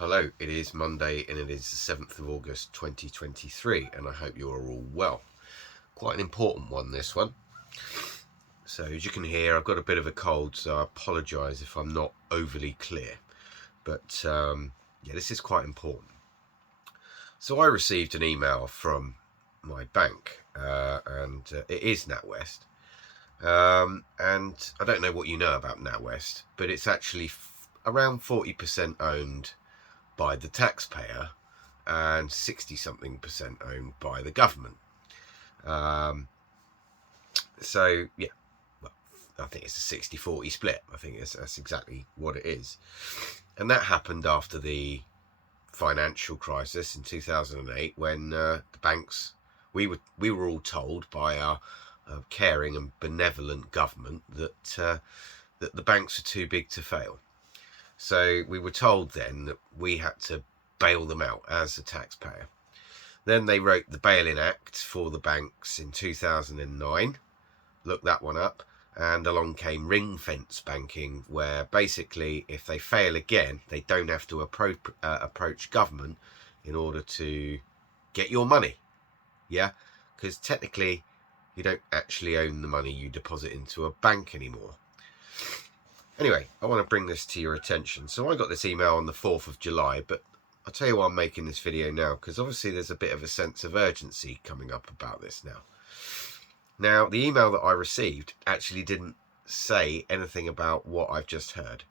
Hello, it is Monday and it is the 7th of August 2023, and I hope you are all well. Quite an important one, this one. So, as you can hear, I've got a bit of a cold, so I apologise if I'm not overly clear. But yeah, this is quite important. So, I received an email from my bank, and it is Natwest. And I don't know what you know about Natwest, but it's actually around 40% owned by the taxpayer and 60-something% owned by the government. So, yeah, well, I think it's a 60-40 split. I think that's exactly what it is. And that happened after the financial crisis in 2008 when the banks, we were all told by our caring and benevolent government that the banks are too big to fail. So we were told then that we had to bail them out as a taxpayer. Then they wrote the Bail-in Act for the banks in 2009. Look that one up. And along came ring fence banking, where basically if they fail again, they don't have to approach government in order to get your money. Yeah, because technically you don't actually own the money you deposit into a bank anymore. Anyway, I want to bring this to your attention. So I got this email on the 4th of July, but I'll tell you why I'm making this video now, because obviously there's a bit of a sense of urgency coming up about this now. Now, the email that I received actually didn't say anything about what I've just heard.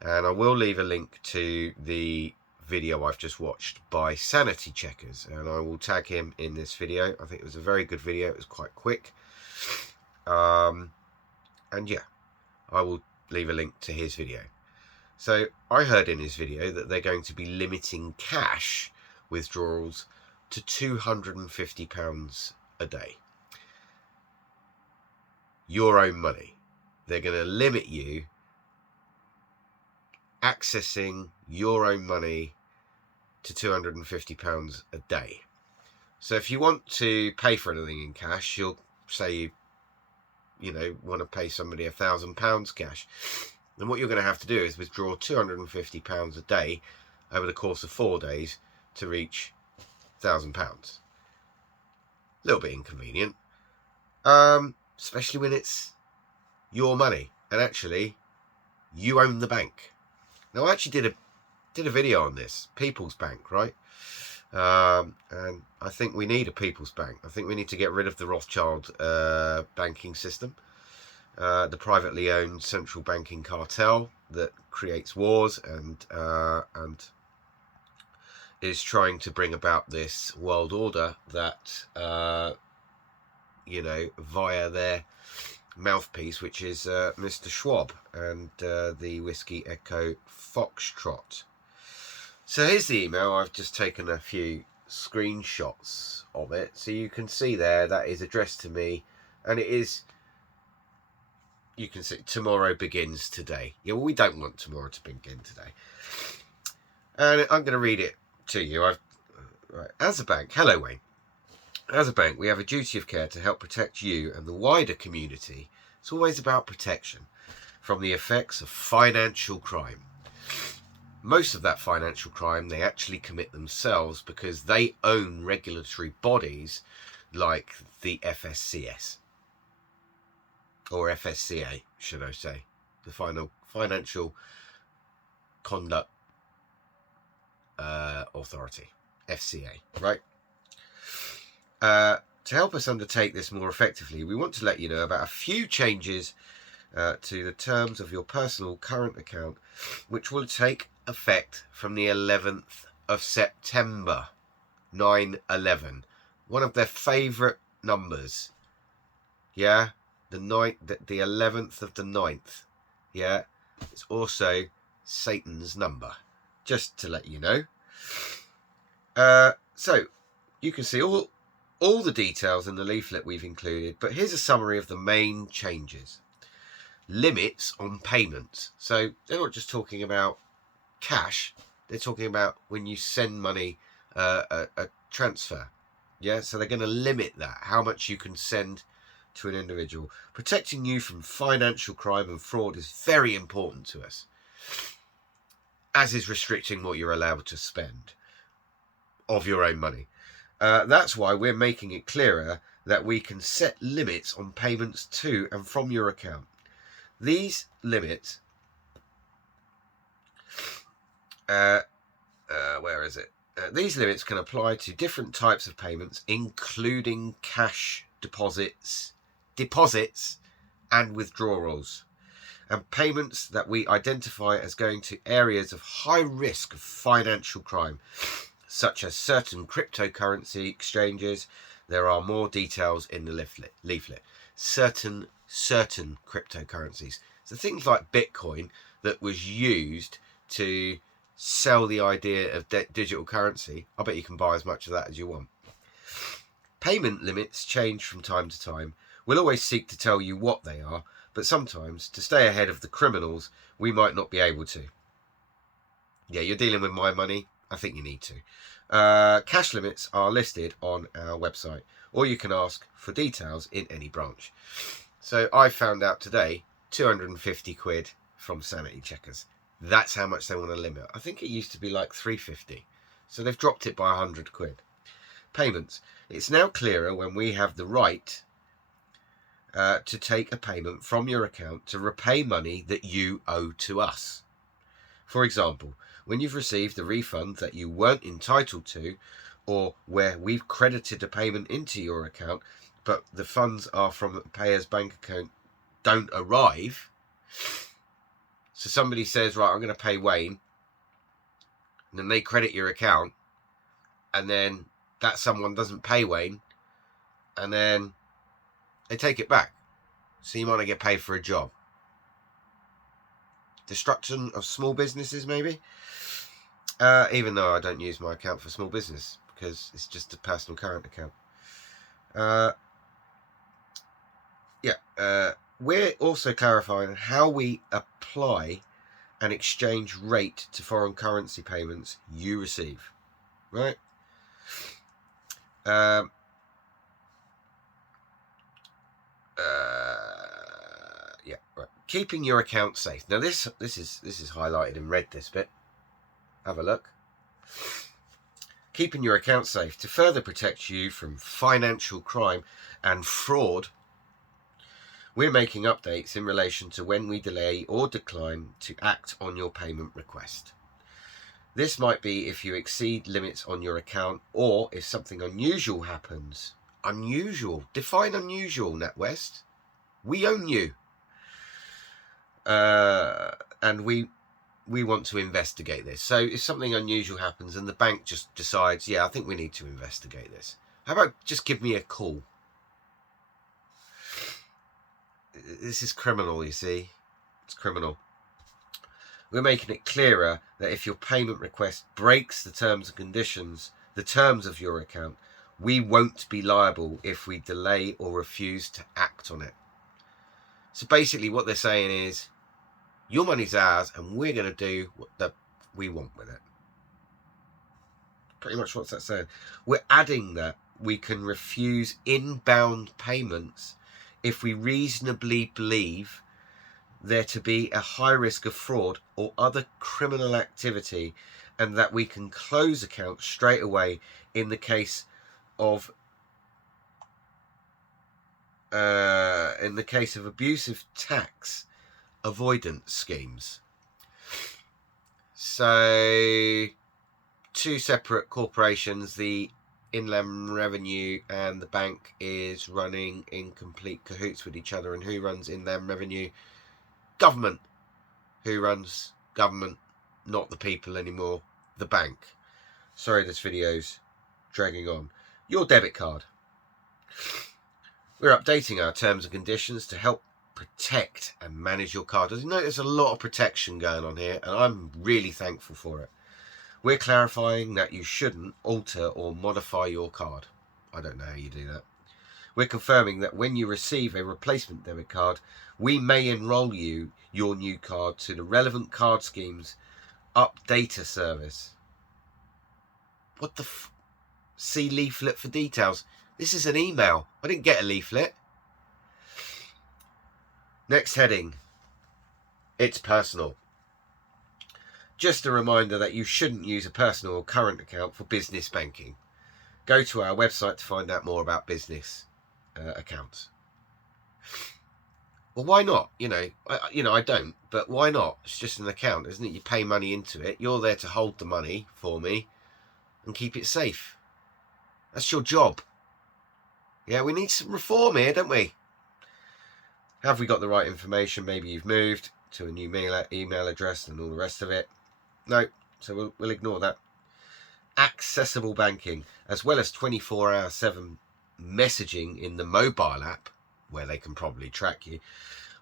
And I will leave a link to the video I've just watched by Sanity Checkers, and I will tag him in this video. I think it was a very good video. It was quite quick. And yeah, I will leave a link to his video. So I heard in his video that they're going to be limiting cash withdrawals to £250 a day. Your own money. They're going to limit you accessing your own money to £250 a day. So if you want to pay for anything in cash, you'll say you want to pay somebody £1,000 cash, and what you're going to have to do is withdraw £250 a day over the course of 4 days to reach £1,000. A little bit inconvenient, especially when it's your money and actually you own the bank. Now, I actually did a video on this, People's Bank, right? And I think we need a People's Bank. I think we need to get rid of the Rothschild banking system, the privately owned central banking cartel that creates wars and is trying to bring about this world order that via their mouthpiece, which is Mr. Schwab and the Whiskey Echo Foxtrot. So here's the email. I've just taken a few screenshots of it, so you can see there that is addressed to me, and it is, you can see, tomorrow begins today. Yeah, well, we don't want tomorrow to begin today. And I'm going to read it to you. Right. As a bank, hello Wayne. As a bank, we have a duty of care to help protect you and the wider community. It's always about protection from the effects of financial crime. Most of that financial crime they actually commit themselves because they own regulatory bodies like the FSCS, or FSCA, should I say, the Financial Conduct Authority, FCA, right? To help us undertake this more effectively, we want to let you know about a few changes to the terms of your personal current account, which will take effect from the 11th of September, 9/11. One of their favourite numbers. Yeah, the 11th of the 9th. Yeah, it's also Satan's number, just to let you know. So you can see all the details in the leaflet we've included, but here's a summary of the main changes. Limits on payments. So they're not just talking about cash, they're talking about when you send money, a transfer. Yeah, so they're going to limit that, how much you can send to an individual. Protecting you from financial crime and fraud is very important to us. as is restricting what you're allowed to spend of your own money. That's why we're making it clearer that we can set limits on payments to and from your account. These limits, where is it? These limits can apply to different types of payments, including cash deposits, and withdrawals, and payments that we identify as going to areas of high risk of financial crime, such as certain cryptocurrency exchanges. There are more details in the leaflet. Certain cryptocurrencies. So things like Bitcoin that was used to sell the idea of digital currency. I bet you can buy as much of that as you want. Payment limits change from time to time. We'll always seek to tell you what they are, but sometimes, to stay ahead of the criminals, we might not be able to. Yeah, you're dealing with my money. I think you need to. Cash limits are listed on our website, or you can ask for details in any branch. So I found out today, 250 quid from Sanity Checkers. That's how much they want to limit. I think it used to be like 350. So they've dropped it by 100 quid. Payments. It's now clearer when we have the right to take a payment from your account to repay money that you owe to us. For example, when you've received a refund that you weren't entitled to, or where we've credited a payment into your account, but the funds are from a payer's bank account don't arrive. So somebody says, right, I'm going to pay Wayne, and then they credit your account, and then that someone doesn't pay Wayne, and then they take it back. So you might not get paid for a job. Destruction of small businesses, maybe? Even though I don't use my account for small business, because it's just a personal current account. We're also clarifying how we apply an exchange rate to foreign currency payments you receive. Right? Right. Keeping your account safe. Now this is highlighted in red, this bit. Have a look. Keeping your account safe to further protect you from financial crime and fraud. We're making updates in relation to when we delay or decline to act on your payment request. This might be if you exceed limits on your account, or if something unusual happens. Unusual. Define unusual, Natwest. We own you. And we want to investigate this. So if something unusual happens and the bank just decides, yeah, I think we need to investigate this. How about just give me a call? This is criminal, you see. It's criminal. We're making it clearer that if your payment request breaks the terms and conditions, the terms of your account, we won't be liable if we delay or refuse to act on it. So basically what they're saying is, your money's ours and we're going to do what we want with it. Pretty much what's that saying? We're adding that we can refuse inbound payments if we reasonably believe there to be a high risk of fraud or other criminal activity, and that we can close accounts straight away in the case of abusive tax avoidance schemes. So two separate corporations, the Inland Revenue and the bank, is running in complete cahoots with each other. And who runs Inland Revenue? Government. Who runs government? Not the people anymore. The bank. Sorry, this video's dragging on. Your debit card. We're updating our terms and conditions to help protect and manage your card. You know, there's a lot of protection going on here, and I'm really thankful for it. We're clarifying that you shouldn't alter or modify your card. I don't know how you do that. We're confirming that when you receive a replacement debit card, we may enroll your new card to the relevant card scheme's updater service. What the see leaflet for details. This is an email. I didn't get a leaflet. Next heading. It's personal. Just a reminder that you shouldn't use a personal or current account for business banking. Go to our website to find out more about business accounts. Well, why not? I don't, but why not? It's just an account, isn't it? You pay money into it. You're there to hold the money for me and keep it safe. That's your job. Yeah, we need some reform here, don't we? Have we got the right information? Maybe you've moved to a new email address and all the rest of it. No, so we'll ignore that. Accessible banking, as well as 24/7 messaging in the mobile app, where they can probably track you,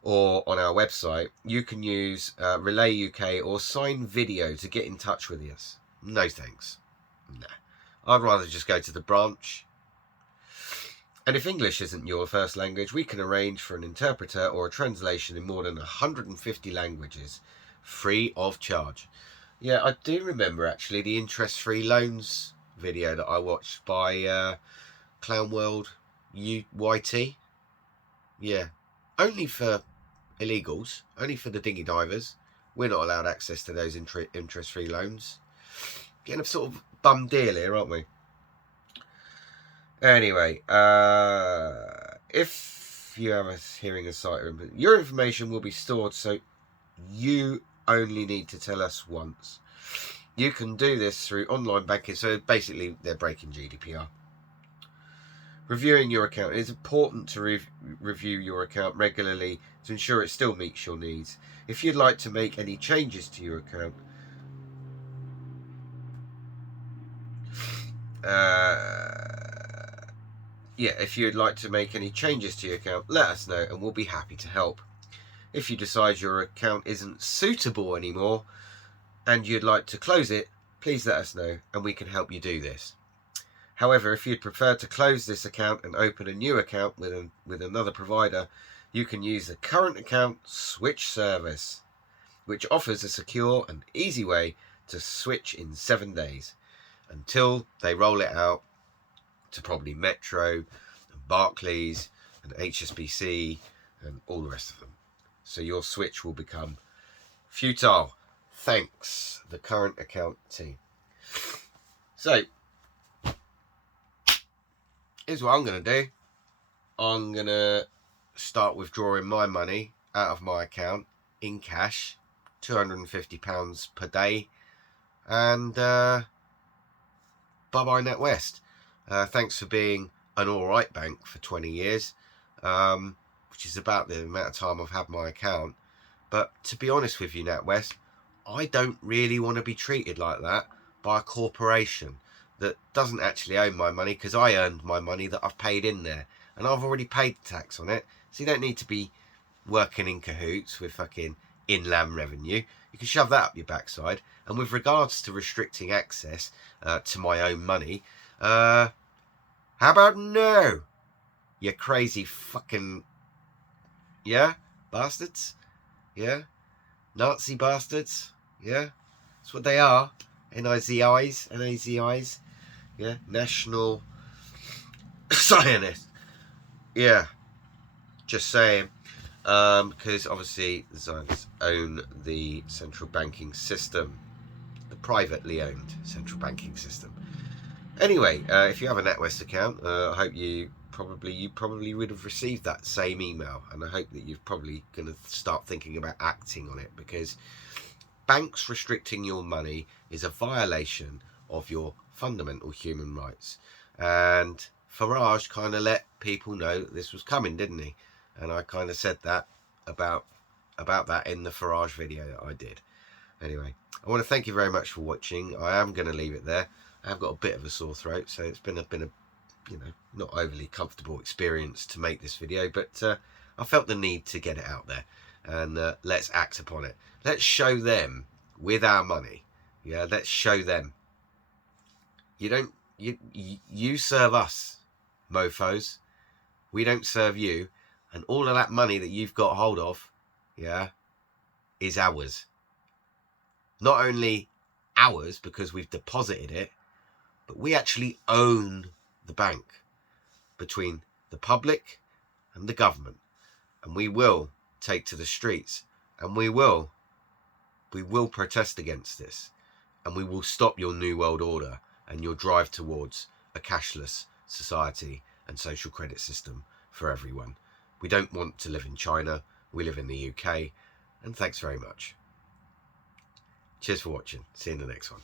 or on our website. You can use Relay UK or Sign Video to get in touch with us. No thanks. No, I'd rather just go to the branch. And if English isn't your first language, we can arrange for an interpreter or a translation in more than 150 languages, free of charge. Yeah, I do remember actually the interest-free loans video that I watched by Clown World YT. Yeah, only for illegals, only for the dinghy divers. We're not allowed access to those interest-free loans. Getting a sort of bum deal here, aren't we? Anyway, if you have a hearing and sight input, your information will be stored, so you only need to tell us once. You can do this through online banking, so basically they're breaking GDPR. Reviewing your account. It is important to review your account regularly to ensure it still meets your needs. If you'd like to make any changes to your account, if you'd like to make any changes to your account, let us know and we'll be happy to help. If you decide your account isn't suitable anymore and you'd like to close it, please let us know and we can help you do this. However, if you'd prefer to close this account and open a new account with another provider, you can use the current account switch service, which offers a secure and easy way to switch in 7 days until they roll it out to probably Metro and Barclays and HSBC and all the rest of them. So your switch will become futile. Thanks, the current account team. So here's what I'm going to do. I'm going to start withdrawing my money out of my account in cash, £250 per day, and bye-bye NatWest. Thanks for being an alright bank for 20 years, which is about the amount of time I've had my account. But to be honest with you, NatWest, I don't really want to be treated like that by a corporation that doesn't actually own my money, because I earned my money that I've paid in there and I've already paid tax on it. So you don't need to be working in cahoots with fucking inland revenue. You can shove that up your backside. And with regards to restricting access to my own money, how about no? You crazy fucking, yeah, bastards? Yeah? Nazi bastards? Yeah? That's what they are. N-I-Z-Is, N-A-Z-Is. Yeah? National Zionists. Yeah. Just saying. Because obviously the Zionists own the central banking system. The privately owned central banking system. Anyway, if you have a NatWest account, I hope you probably would have received that same email, and I hope that you're probably going to start thinking about acting on it, because banks restricting your money is a violation of your fundamental human rights. And Farage kind of let people know that this was coming, didn't he? And I kind of said that about that in the Farage video that I did. Anyway, I want to thank you very much for watching. I am going to leave it there. I have got a bit of a sore throat, so it's been a not overly comfortable experience to make this video, but I felt the need to get it out there, and let's act upon it. Let's show them with our money. Yeah, let's show them. You serve us, mofos. We don't serve you, and all of that money that you've got hold of, yeah, is ours. Not only ours because we've deposited it, but we actually own the bank between the public and the government. And we will take to the streets, and we will We will protest against this, and we will stop your New World Order and your drive towards a cashless society and social credit system for everyone. We don't want to live in China. We live in the UK. And thanks very much. Cheers for watching. See you in the next one.